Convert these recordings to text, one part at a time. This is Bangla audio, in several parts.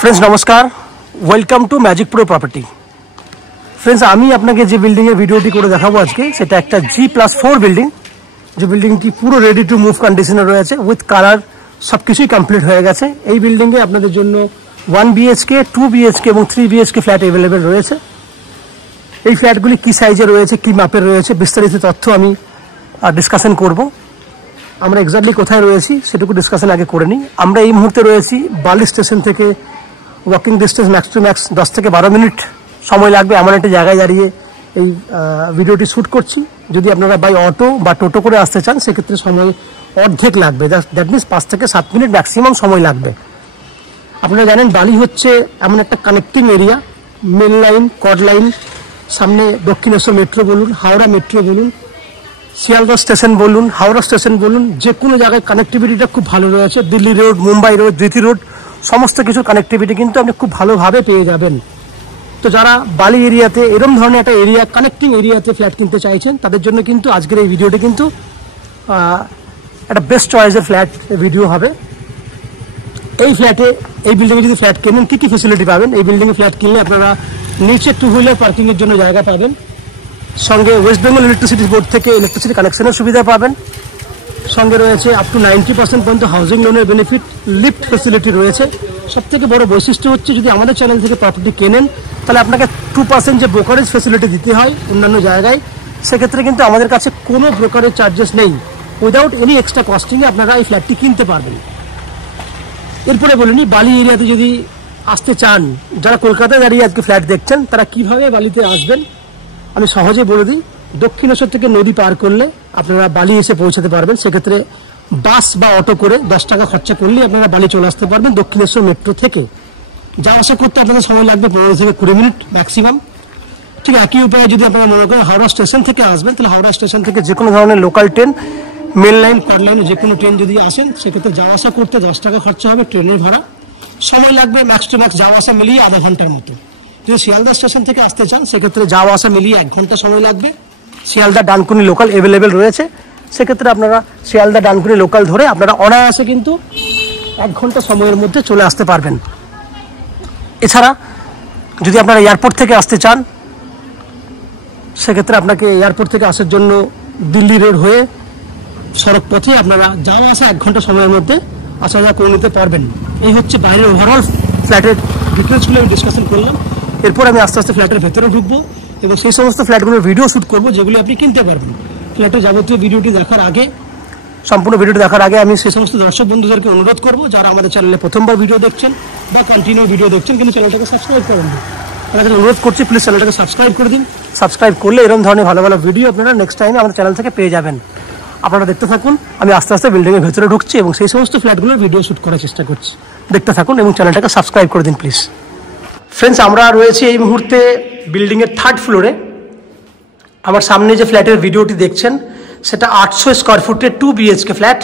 फ्रेंड्स नमस्कार welcome to magic pro property. Friends आमी आपनाके जे बिल्डिंगेर भिडियोटी करे देखाबो आजके सेटा एकटा G+4 बिल्डिंग, जो बिल्डिंगटी पुरो रेडी टू मुव कंडिशने रयेछे उइथ कालार सबकिछुई कमप्लीट हये गेछे। एई बिल्डिंगे आपनादेर जोन्नो 1 BHK 2 BHK এবং 3 BHK फ्लैट अवेलेबल रयेछे। এই ফ্ল্যাটগুলি কি সাইজে রয়েছে কি মাপের রয়েছে বিস্তারিত তথ্য আমি ডিসকাশন করব। আমরা এক্স্যাক্টলি কোথায় রয়েছি সেটুকু ডিসকাশন আগে করে নিই। আমরা এই মুহূর্তে রয়েছি বালি স্টেশন থেকে walking distance max to max 10 থেকে 12 মিনিট সময় লাগবে এমন একটা জায়গায় দাঁড়িয়ে এই ভিডিওটি শ্যুট করছি। যদি আপনারা বাই অটো বা টোটো করে আসতে চান সেক্ষেত্রে সময় অর্ধেক লাগবে, দ্যাট মিনস 5 থেকে 7 মিনিট ম্যাক্সিমাম সময় লাগবে। আপনারা জানেন বালি হচ্ছে এমন একটা কানেক্টিং এরিয়া, মেন লাইন কড লাইন, সামনে দক্ষিণেশ্বর মেট্রো বলুন, হাওড়া মেট্রো বলুন, শিয়ালদহ স্টেশন বলুন, হাওড়া স্টেশন বলুন, যে কোনো জায়গায় কানেক্টিভিটিটা খুব ভালো রয়েছে। দিল্লি রোড, মুম্বাই রোড, দিতি রোড সমস্ত কিছু কানেক্টিভিটি কিন্তু আপনি খুব ভালোভাবে পেয়ে যাবেন। তো যারা বালি এরিয়াতে এরকম ধরনের একটা এরিয়া কানেক্টিং এরিয়াতে ফ্ল্যাট কিনতে চাইছেন তাদের জন্য কিন্তু আজকের এই ভিডিওটি কিন্তু একটা বেস্ট চয়েসের ফ্ল্যাট ভিডিও হবে। এই ফ্ল্যাটে এই বিল্ডিংয়ে যদি ফ্ল্যাট কেনেন কী কী ফেসিলিটি পাবেন, এই বিল্ডিংয়ে ফ্ল্যাট কিনলে আপনারা নিচে 2 হুইলার পার্কিংয়ের জন্য জায়গা পাবেন, সঙ্গে ওয়েস্ট বেঙ্গল ইলেকট্রিসিটি বোর্ড থেকে ইলেকট্রিসিটি কানেকশনের সুবিধা পাবেন, সঙ্গে রয়েছে আপ টু 90% পর্যন্ত হাউজিং লোনের বেনিফিট, লিফট ফেসিলিটি রয়েছে। সবথেকে বড় বৈশিষ্ট্য হচ্ছে যদি আমাদের চ্যানেল থেকে প্রপার্টি কেনেন তাহলে আপনাকে 2% যে ব্রোকারেজ ফেসিলিটি দিতে হয় অন্যান্য জায়গায়, সেক্ষেত্রে কিন্তু আমাদের কাছে কোনো ব্রোকারেজ চার্জেস নেই। উইদাউট এনি এক্সট্রা কস্টিংয়ে আপনারা এই ফ্ল্যাটটি কিনতে পারবেন। এরপরে বলিনি বালি এরিয়াতে যদি আসতে চান, যারা কলকাতায় দাঁড়িয়ে আজকে ফ্ল্যাট দেখছেন তারা কিভাবে বালিতে আসবেন আমি সহজে বলে দিই। দক্ষিণেশ্বর থেকে নদী পার করলে আপনারা বালি এসে পৌঁছাতে পারবেন। সেক্ষেত্রে বাস বা অটো করে 10 টাকা খরচা করলেই আপনারা বালি চলে আসতে পারবেন দক্ষিণেশ্বর মেট্রো থেকে। যাওয়া আসা করতে আপনাদের সময় লাগবে 15 থেকে 20 মিনিট ম্যাক্সিমাম। ঠিক একই উপায়ে যদি আপনারা মনে করেন হাওড়া স্টেশন থেকে আসবেন তাহলে হাওড়া স্টেশন থেকে যে কোনো ধরনের লোকাল ট্রেন, মেন লাইন, কড লাইনে যে কোনো ট্রেন যদি আসেন সেক্ষেত্রে যাওয়া আসা করতে 10 টাকা খরচা হবে ট্রেনের ভাড়া। সময় লাগবে ম্যাক্স টু ম্যাক্স যাওয়া আসা মিলিয়ে আধা ঘন্টার মতো। যদি শিয়ালদা স্টেশন থেকে আসতে চান সেক্ষেত্রে যাওয়া আসা মিলিয়ে 1 ঘন্টা সময় লাগবে। শিয়ালদা ডানকুনি লোকাল অ্যাভেলেবেল রয়েছে, সেক্ষেত্রে আপনারা শিয়ালদা ডানকুনি লোকাল ধরে আপনারা অনায়াসে কিন্তু 1 ঘন্টা সময়ের মধ্যে চলে আসতে পারবেন। এছাড়া যদি আপনারা এয়ারপোর্ট থেকে আসতে চান সেক্ষেত্রে আপনাকে এয়ারপোর্ট থেকে আসার জন্য দিল্লি রোড হয়ে সড়ক পথে আপনারা যাওয়া আসা 1 ঘন্টা সময়ের মধ্যে আসা যাওয়া করে নিতে পারবেন। এই হচ্ছে বাইরের ওভারঅল ফ্ল্যাটের ডিটেলসগুলো আমি ডিসকাশন করলাম। এরপর আমি আস্তে আস্তে ফ্ল্যাটের ভেতরে ঢুকবো এবং সেই সমস্ত ফ্ল্যাটগুলোর ভিডিও শ্যুট করবো যেগুলো আপনি কিনতে পারবেন। ফ্ল্যাটের যাবতীয় ভিডিওটি দেখার আগে, সম্পূর্ণ ভিডিওটি দেখার আগে আমি সেই সমস্ত দর্শক বন্ধুদেরকে অনুরোধ করবো যারা আমাদের চ্যানেলে প্রথমবার ভিডিও দেখছেন বা কন্টিনিউ ভিডিও দেখছেন কিন্তু চ্যানেলটাকে সাবস্ক্রাইব করেন না, তাদেরকে অনুরোধ করছি প্লিজ চ্যানেলটাকে সাবস্ক্রাইব করে দিন। সাবস্ক্রাইব করলে এরকম ধরনের ভালো ভালো ভিডিও আপনারা নেক্সট টাইমে আমাদের চ্যানেল থেকে পেয়ে যাবেন। আপনারা দেখতে থাকুন, আমি আস্তে আস্তে বিল্ডিংয়ের ভেতরে ঢুকছি এবং সেই সমস্ত ফ্ল্যাটগুলোর ভিডিও শ্যুট করার চেষ্টা করছি। দেখতে থাকুন এবং চ্যানেলটাকে সাবস্ক্রাইব করে দিন প্লিজ। ফ্রেন্ডস আমরা রয়েছি এই মুহূর্তে বিল্ডিংয়ের 3rd ফ্লোরে। আমার সামনে যে ফ্ল্যাটের ভিডিওটি দেখছেন সেটা 800 স্কোয়ার ফুটের 2 BHK ফ্ল্যাট।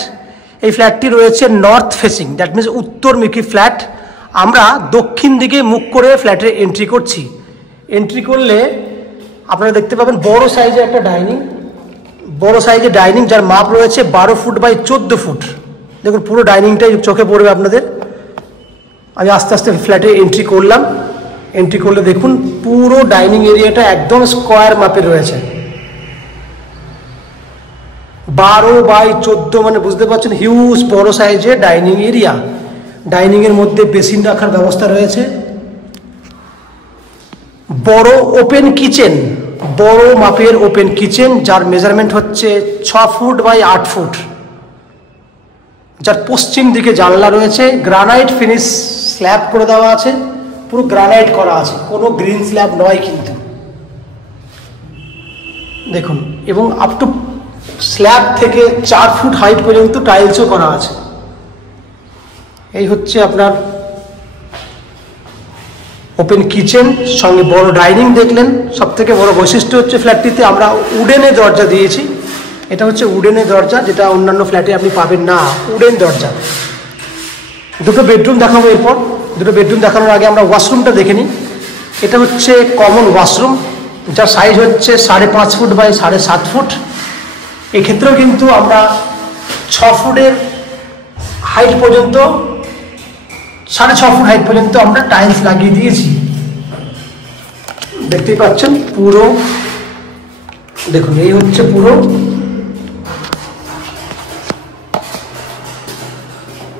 এই ফ্ল্যাটটি রয়েছে নর্থ ফেসিং, দ্যাট মিনস উত্তরমুখী ফ্ল্যাট। আমরা দক্ষিণ দিকে মুখ করে ফ্ল্যাটে এন্ট্রি করছি। এন্ট্রি করলে আপনারা দেখতে পাবেন বড় সাইজের একটা ডাইনিং, বড় সাইজের ডাইনিং যার মাপ রয়েছে 12 ফুট বাই 14 ফুট। দেখুন পুরো ডাইনিংটাই চোখে পড়বে আপনাদের। আমি আস্তে আস্তে ফ্ল্যাটে এন্ট্রি করলাম। এন্ট্রি করলে দেখুন পুরো ডাইনিং এরিয়াটা একদম স্কোয়ার মাপের রয়েছে, 12 বাই 14 মানে বুঝতে পারছেন হিউজ বড় সাইজের ডাইনিং এরিয়া। ডাইনিংয়ের মধ্যে বেসিন রাখার ব্যবস্থা রয়েছে, বড় ওপেন কিচেন, বড় মাপের ওপেন কিচেন যার মেজারমেন্ট হচ্ছে 6 ফুট বাই 8 ফুট, যার পশ্চিম দিকে জানলা রয়েছে। গ্রানাইট ফিনিশ স্ল্যাব করে দেওয়া আছে, পুরো গ্রানাইট করা আছে, কোনো গ্রিন স্ল্যাব নয় কিন্তু দেখুন। এবং আপ টু স্ল্যাব থেকে 4 ফুট হাইট পর্যন্ত টাইলসও করা আছে। এই হচ্ছে আপনার ওপেন কিচেন, সঙ্গে বড় ডাইনিং দেখলেন। সবথেকে বড় বৈশিষ্ট্য হচ্ছে ফ্ল্যাটটিতে আমরা উডেনের দরজা দিয়েছি। এটা হচ্ছে উডেনের দরজা, যেটা অন্যান্য ফ্ল্যাটে আপনি পাবেন না, উডেন দরজা। দুটো বেডরুম দেখাবো এরপর। দুটো বেডরুম দেখানোর আগে আমরা ওয়াশরুমটা দেখে নিই। এটা হচ্ছে কমন ওয়াশরুম, যার সাইজ হচ্ছে 5.5 ফুট বাই 7.5 ফুট। এক্ষেত্রেও কিন্তু আমরা 6 ফুটের হাইট পর্যন্ত 6.5 ফুট হাইট পর্যন্ত আমরা টাইলস লাগিয়ে দিয়েছি। দেখতেই পাচ্ছেন পুরো, দেখুন এই হচ্ছে পুরো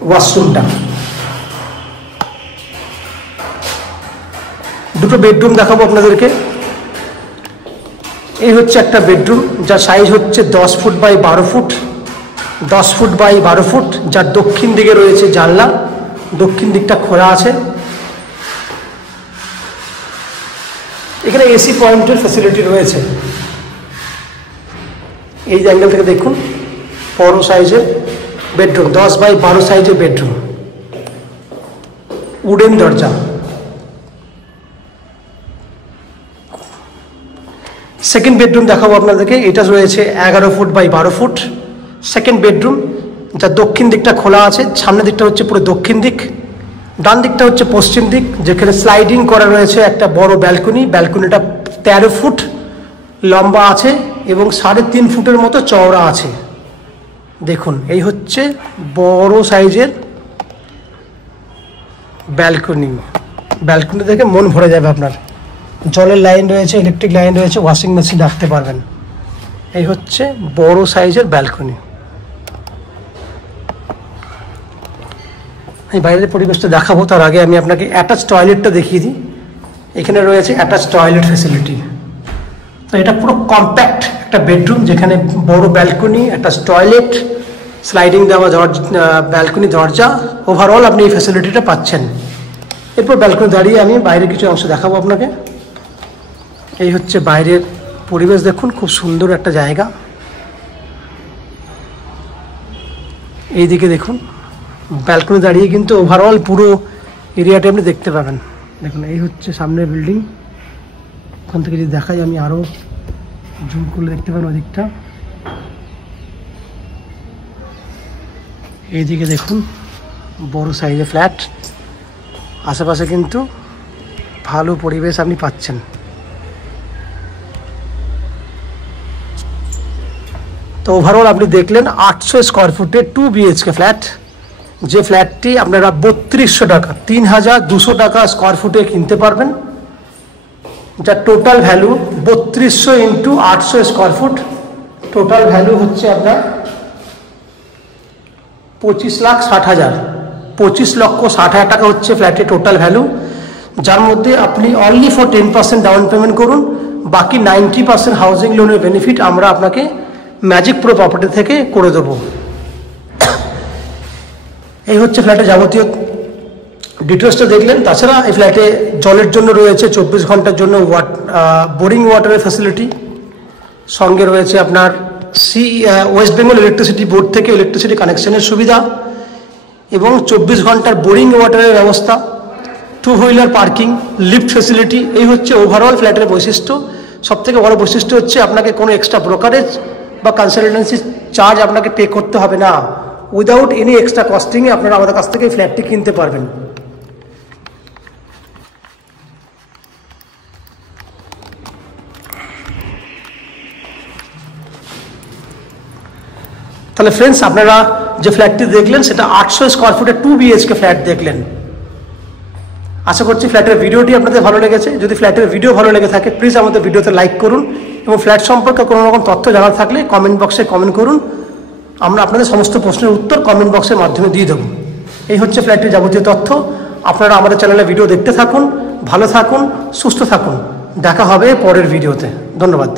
ওয়াশরুমটা। দুটো বেডরুম দেখাবো আপনাদেরকে। এই হচ্ছে একটা বেডরুম, যার সাইজ হচ্ছে 10 foot by 12 foot, 10 foot by 12 foot, যার দক্ষিণ দিকে রয়েছে জানলা, দক্ষিণ দিকটা খোলা আছে। এখানে এসি পয়েন্টের ফ্যাসিলিটি রয়েছে। এই অ্যাঙ্গেল থেকে দেখুন, বড় সাইজের বেডরুম, 10 বাই 12 সাইজের বেডরুম, উডেন দরজা। সেকেন্ড বেডরুম দেখাবো আপনাদেরকে। এটা রয়েছে 11 foot by 12 foot, second bedroom, যার দক্ষিণ দিকটা খোলা আছে। সামনের দিকটা হচ্ছে পুরো দক্ষিণ দিক, ডান দিকটা হচ্ছে পশ্চিম দিক, যেখানে স্লাইডিং করা রয়েছে একটা বড় ব্যালকনি। ব্যালকনিটা 13 ফুট লম্বা আছে এবং 3.5 ফুটের মতো চওড়া আছে। দেখুন এই হচ্ছে বড় সাইজের ব্যালকনি। ব্যালকনি দেখে মন ভরে যাবে আপনার। জলের লাইন রয়েছে, ইলেকট্রিক লাইন রয়েছে, ওয়াশিং মেশিন রাখতে পারবেন। এই হচ্ছে বড় সাইজের ব্যালকনি। আমি বাইরের পরিবেশটা দেখাবো, তার আগে আমি আপনাকে অ্যাটাচ টয়লেটটা দেখিয়ে দিই। এখানে রয়েছে অ্যাটাচ টয়লেট ফ্যাসিলিটি। তো এটা পুরো কম্প্যাক্ট একটা বেডরুম, যেখানে বড় ব্যালকনি, অ্যাটাচ টয়লেট, স্লাইডিং দেওয়া ব্যালকনি দরজা, ওভারঅল আপনি এই ফ্যাসিলিটিটা পাচ্ছেন। এরপর ব্যালকনি দাঁড়িয়ে আমি বাইরের কিছু অংশ দেখাবো আপনাকে। এই হচ্ছে বাইরের পরিবেশ, দেখুন খুব সুন্দর একটা জায়গা। এইদিকে দেখুন, ব্যালকনি দাঁড়িয়ে কিন্তু ওভারঅল পুরো এরিয়াটা আপনি দেখতে পাবেন। দেখুন এই হচ্ছে সামনের বিল্ডিং। ওখান থেকে যদি দেখাই, আমি আরও জুম করলে দেখতে পাবেন ওদিকটা। এইদিকে দেখুন বড় সাইজের ফ্ল্যাট, আশেপাশে কিন্তু ভালো পরিবেশ আপনি পাচ্ছেন। তো ওভারঅল আপনি দেখলেন 800 স্কোয়ার ফুটে 2 BHK ফ্ল্যাট, যে ফ্ল্যাটটি আপনারা 3200 টাকা, 3200 টাকা স্কোয়ার ফুটে কিনতে পারবেন। যার total value 3200 into 800 square foot, total value হচ্ছে আপনার 25,60,000, 25,60,000 টাকা হচ্ছে ফ্ল্যাটের টোটাল ভ্যালু। যার মধ্যে আপনি অনলি ফর 10% ডাউন পেমেন্ট করুন, বাকি 90% হাউজিং লোনের বেনিফিট আমরা আপনাকে ম্যাজিক প্রো প্রপার্টি থেকে করে দেবো। এই হচ্ছে ফ্ল্যাটের যাবতীয় ডিটেলসটা দেখলেন। তাছাড়া এই ফ্ল্যাটে জলের জন্য রয়েছে 24 ঘন্টার জন্য বোরিং ওয়াটারের ফ্যাসিলিটি, সঙ্গে রয়েছে আপনার ওয়েস্ট বেঙ্গল ইলেকট্রিসিটি বোর্ড থেকে ইলেকট্রিসিটি কানেকশনের সুবিধা এবং 24 ঘন্টার বোরিং ওয়াটারের ব্যবস্থা, 2 হুইলার পার্কিং, লিফট ফ্যাসিলিটি। এই হচ্ছে ওভারঅল ফ্ল্যাটের বৈশিষ্ট্য। সবথেকে বড় বৈশিষ্ট্য হচ্ছে আপনাকে কোনো এক্সট্রা ব্রোকারেজ বা কনসালটেন্সি চার্জ আপনাকে পে করতে হবে না। উইদাউট এনি এক্সট্রা কস্টিংয়ে আপনারা আমাদের কাছ থেকে এই ফ্ল্যাটটি কিনতে পারবেন। তাহলে ফ্রেন্ডস, আপনারা যে ফ্ল্যাটটি দেখলেন সেটা 800 স্কোয়ার ফুটে 2 BHK ফ্ল্যাট দেখলেন। আশা করছি ফ্ল্যাটের ভিডিওটি আপনাদের ভালো লেগেছে। যদি ফ্ল্যাটের ভিডিও ভালো লেগে থাকে, প্লিজ আমাদের ভিডিওতে লাইক করুন এবং ফ্ল্যাট সম্পর্কে কোনো রকম তথ্য জানার থাকলে কমেন্ট বক্সে কমেন্ট করুন। আমরা আপনাদের সমস্ত প্রশ্নের উত্তর কমেন্ট বক্সের মাধ্যমে দিয়ে দেবো। এই হচ্ছে ফ্ল্যাটের যাবতীয় তথ্য। আপনারা আমাদের চ্যানেলে ভিডিও দেখতে থাকুন, ভালো থাকুন, সুস্থ থাকুন। দেখা হবে পরের ভিডিওতে। ধন্যবাদ।